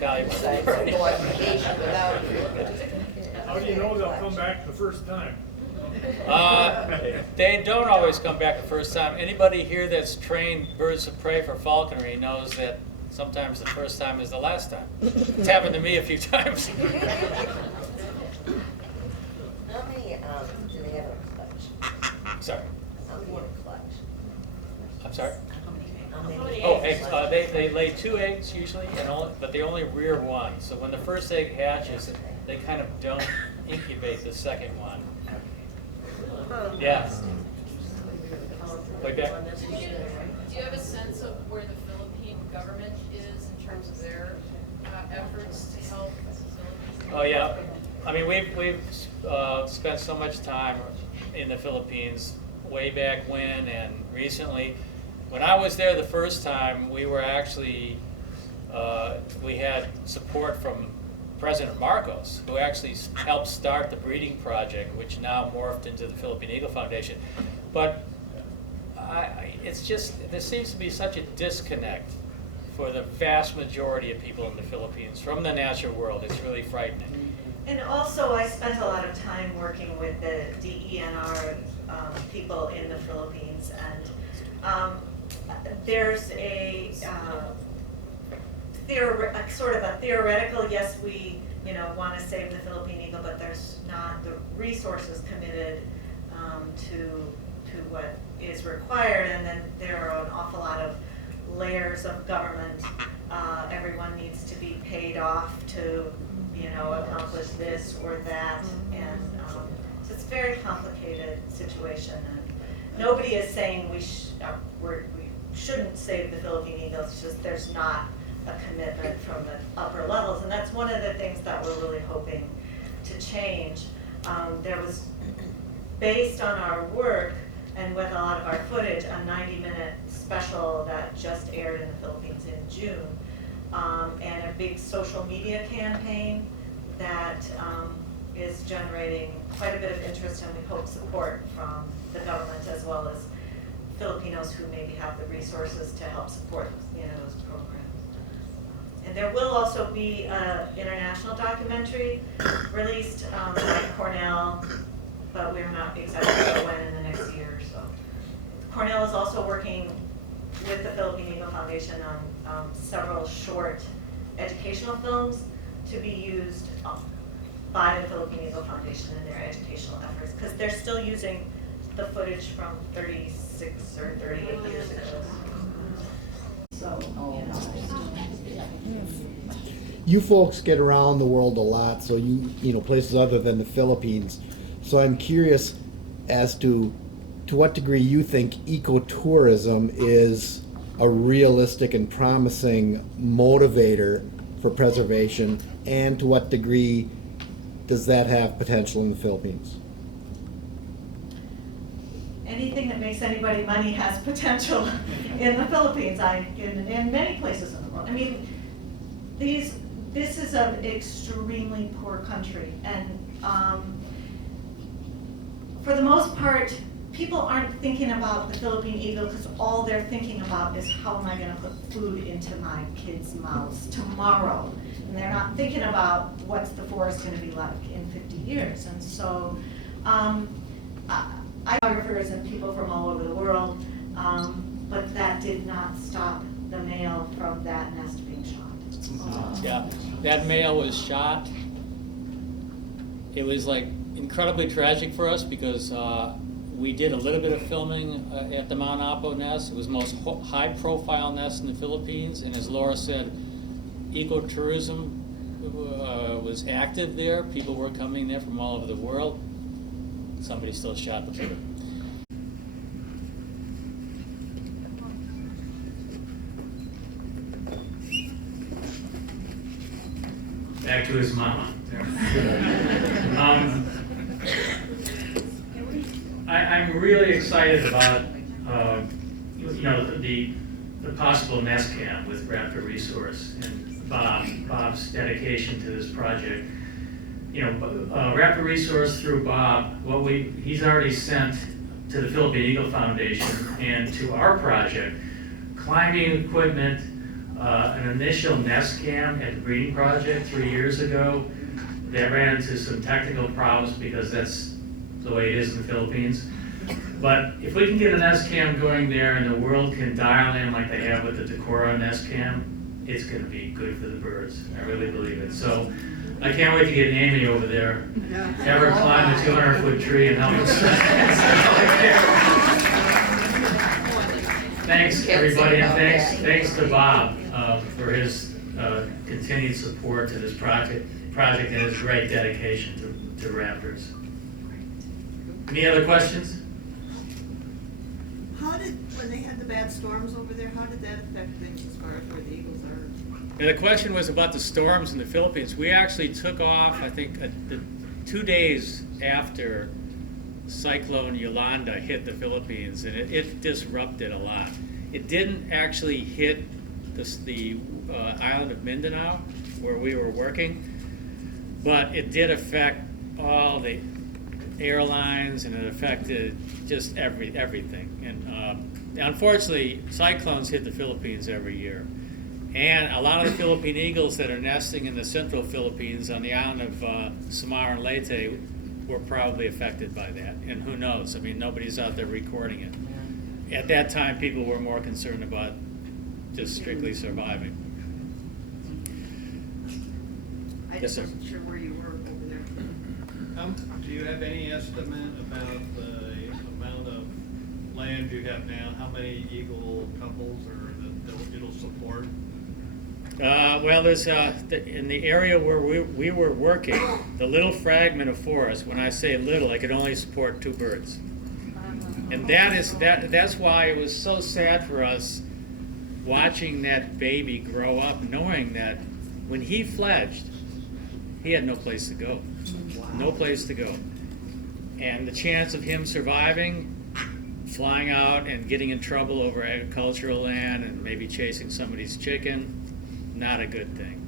valuable. Decide to go on vacation without you. How do you know they'll come back the first time? They don't always come back the first time. Anybody here that's trained birds of prey for falconry knows that sometimes the first time is the last time. It's happened to me a few times. How many do they have in a clutch? Sorry. How many in a clutch? I'm sorry? How many? Oh, eggs. They lay 2 eggs usually, but they only rear one. So when the first egg hatches, they kind of don't incubate the second one. Yeah. Way back. Do you have a sense of where the Philippine government is in terms of their efforts to help facilitate? Oh yeah. I mean, we've spent so much time in the Philippines way back when and recently. When I was there the first time, we were actually we had support from President Marcos, who actually helped start the breeding project, which now morphed into the Philippine Eagle Foundation. But it's just, there seems to be such a disconnect for the vast majority of people in the Philippines from the natural world. It's really frightening. And also, I spent a lot of time working with the DENR people in the Philippines, and there's a sort of a theoretical, yes, we want to save the Philippine eagle, but there's not the resources committed to what is required, and then there are an awful lot of layers of government. Everyone needs to be paid off to accomplish this or that, and so it's a very complicated situation. And nobody is saying we shouldn't save the Philippine eagle. It's just there's not a commitment from the upper levels, and that's one of the things that we're really hoping to change. There was, based on our work and with a lot of our footage, a 90-minute special that just aired in the Philippines in June, and a big social media campaign that is generating quite a bit of interest, and we hope support from the government as well as Filipinos who maybe have the resources to help support those programs. And there will also be an international documentary released by Cornell, but we're not exactly sure when in the next year or so. Cornell is also working with the Philippine Eagle Foundation on several short educational films to be used by the Philippine Eagle Foundation in their educational efforts, because they're still using the footage from 36 or 38 years ago. So, You folks get around the world a lot, so places other than the Philippines. So I'm curious as to what degree you think ecotourism is a realistic and promising motivator for preservation, and to what degree does that have potential in the Philippines? anything that makes anybody money has potential in the Philippines, in many places in the world. I mean, this is an extremely poor country, and for the most part, people aren't thinking about the Philippine eagle because all they're thinking about is how am I going to put food into my kids' mouths tomorrow. And they're not thinking about what's the forest going to be like in 50 years. And so photographers and people from all over the world, but that did not stop the male from that nest being shot. Yeah, that male was shot. It was like incredibly tragic for us because we did a little bit of filming at the Mount Apo nest. It was the most high-profile nest in the Philippines, and as Laura said, ecotourism was active there. People were coming there from all over the world. Somebody still shot the bird. Back to his mama. I'm really excited about the possible nest cam with Raptor Resource and Bob's dedication to this project. Raptor Resource through Bob, he's already sent to the Philippine Eagle Foundation and to our project climbing equipment, an initial nest cam at the breeding project 3 years ago that ran into some technical problems because that's the way it is in the Philippines. But if we can get a nest cam going there and the world can dial in like they have with the Decorah nest cam, it's going to be good for the birds. I really believe it. So I can't wait to get Amy over there, have her climb the 200-foot tree and help us. Thanks, everybody, and thanks to Bob for his continued support to this project and his great dedication to raptors. Any other questions? How did, when they had the bad storms over there, how did that affect things as far as where the eagles are? And the question was about the storms in the Philippines. We actually took off, I think, the 2 days after Cyclone Yolanda hit the Philippines, and it disrupted a lot. It didn't actually hit the island of Mindanao, where we were working, but it did affect all the airlines, and it affected just everything. And unfortunately, cyclones hit the Philippines every year. And a lot of the Philippine eagles that are nesting in the central Philippines on the island of Samar and Leyte were probably affected by that. And who knows? I mean, nobody's out there recording it. At that time, people were more concerned about just strictly surviving. I Yes, just sir. wasn't sure where you were over there. Do you have any estimate about the amount of land you have now? How many eagle couples or that it'll support? Well, there's in the area where we were working, the little fragment of forest. When I say little, I could only support 2 birds, and that's why it was so sad for us watching that baby grow up, knowing that when he fledged, he had no place to go, no place to go, and the chance of him surviving, flying out and getting in trouble over agricultural land and maybe chasing somebody's chicken, not a good thing.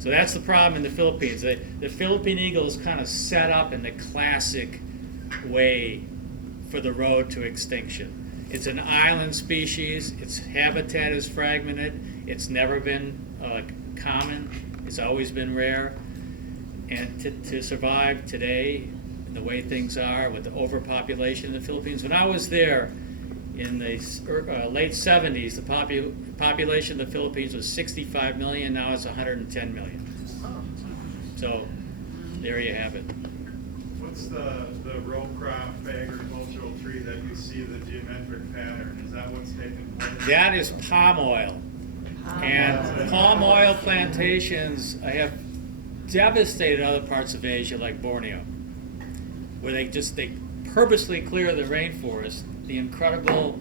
So that's the problem in the Philippines. The Philippine eagle is kind of set up in the classic way for the road to extinction. It's an island species. Its habitat is fragmented. It's never been common. It's always been rare. And to survive today, the way things are with the overpopulation in the Philippines. When I was there in the late 70s, the population of the Philippines was 65 million. Now it's 110 million. So there you have it. What's the row crop agricultural tree that you see the geometric pattern? Is that what's taking place? That is palm oil. And palm oil plantations have devastated other parts of Asia like Borneo, where they purposely clear the rainforest, the incredible,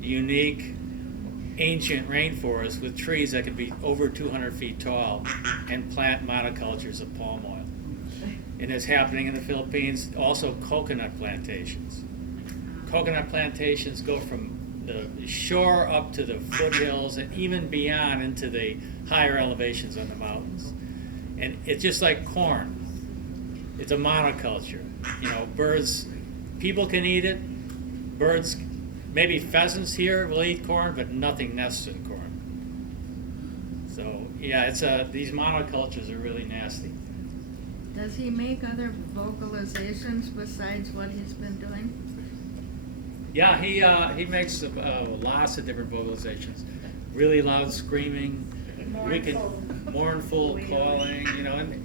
unique, ancient rainforest with trees that could be over 200 feet tall, and plant monocultures of palm oil. And it's happening in the Philippines. Also coconut plantations. Coconut plantations go from the shore up to the foothills and even beyond into the higher elevations on the mountains. And it's just like corn. It's a monoculture. You know, birds, people can eat it. Birds, maybe pheasants here will eat corn, but nothing nests in corn. So yeah, it's these monocultures are really nasty. Does he make other vocalizations besides what he's been doing? Yeah, he makes lots of different vocalizations. Really loud screaming, mournful calling, you know, and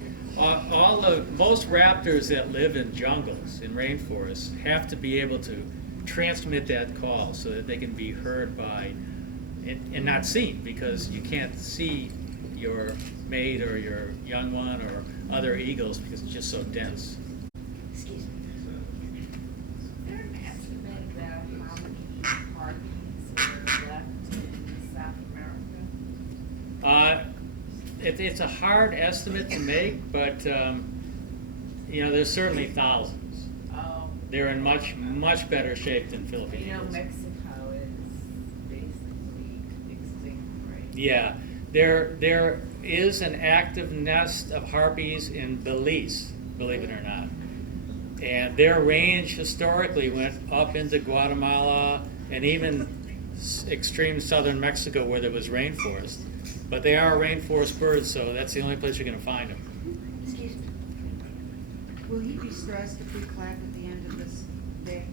most raptors that live in jungles, in rainforests, have to be able to transmit that call so that they can be heard by and not seen, because you can't see your mate or your young one or other eagles because it's just so dense. Excuse me. Is there an estimate about how many harpies are left in South America? It's a hard estimate to make, but you know, there's certainly thousands. Oh. They're in much better shape than Philippine You know, eagles. Mexico is basically extinct, right? Yeah, there is an active nest of harpies in Belize, believe it or not. And their range historically went up into Guatemala and even extreme southern Mexico where there was rainforest. But they are a rainforest bird, so that's the only place you're gonna find them. Will he be stressed if we clap at the end of this day?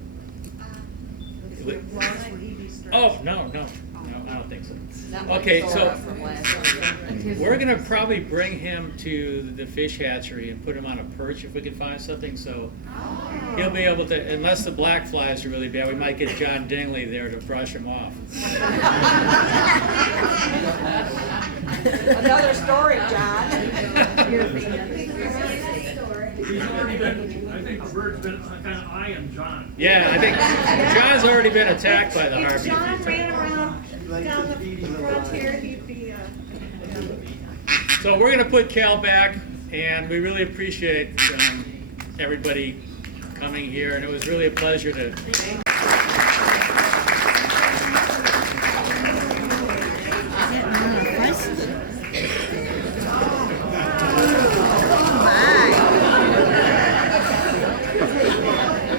If we Wi- applause, will he be stressed? Oh, no, I don't think so. Not like Okay, Zora so from last year. we're gonna probably bring him to the fish hatchery and put him on a perch if we can find something, so he'll be able to, unless the black flies are really bad, we might get John Dingley there to brush him off. Another story, John. He's already been, I think the bird's been kind of eyeing John. Yeah, I think John's already been attacked by the If Harpy. John ran around down the frontier, he'd be, So we're gonna put Cal back, and we really appreciate everybody coming here, and it was really a pleasure to.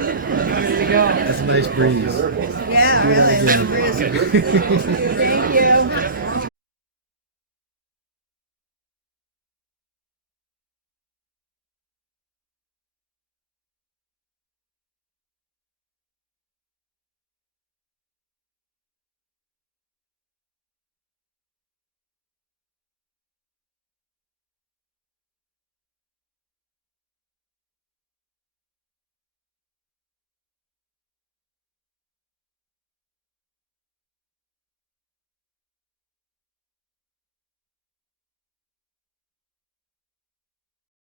That's a nice breeze. Yeah, really, it's a